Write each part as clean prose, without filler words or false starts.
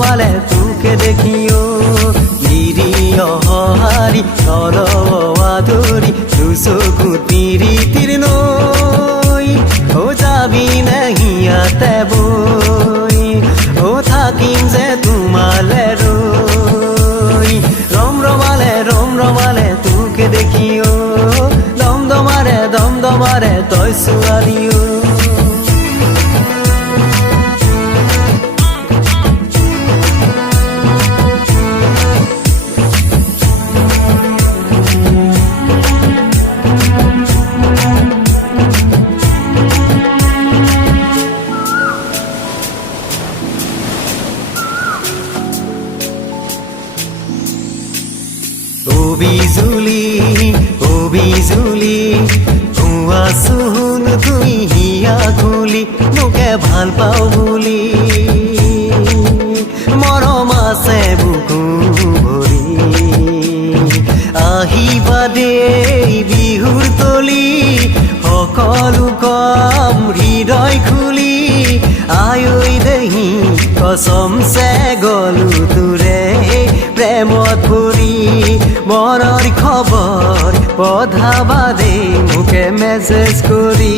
রমালে তোকে দেখিও নিরীহ হারি চল আদরি দুচকু পিৰিতিৰ নৈ ও যাবি নাহি ইয়াতে বৈ ও থাকিম যে তোমালে ৰৈ ৰম ৰমালে তোকে দেখিও দমদমাৰে তই ছোৱালীও ও বিজুলি কোৱাচোন তুমি হিয়া খুলি মোকে ভাল পাওঁ বুলি মৰম আছে বুকু ভৰি আহিবা দেই বিহুৰ তলি সকলো কম হৃদয় খুলি আয়ৈ দেহি কসমছে গলো তোৰে প্ৰেমত পৰি মনৰ খবৰ পঠাবা দেই মোকে মেছেজ কৰি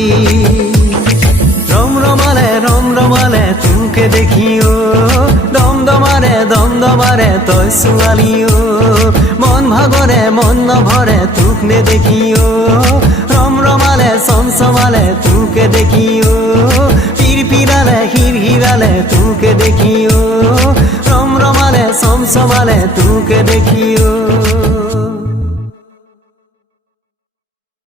ৰম ৰমালে তোকে দেখিও দমদমাৰে তই ছোৱালীও মন ভাগৰে মন নভৰে তোক নেদেখিও ৰম ৰমালে চমচমালে তোকে দেখিও পিৰপিৰালে হিৰহিৰালে তোকে দেখিও ৰম ৰমালে চমচমালে তোকে দেখিও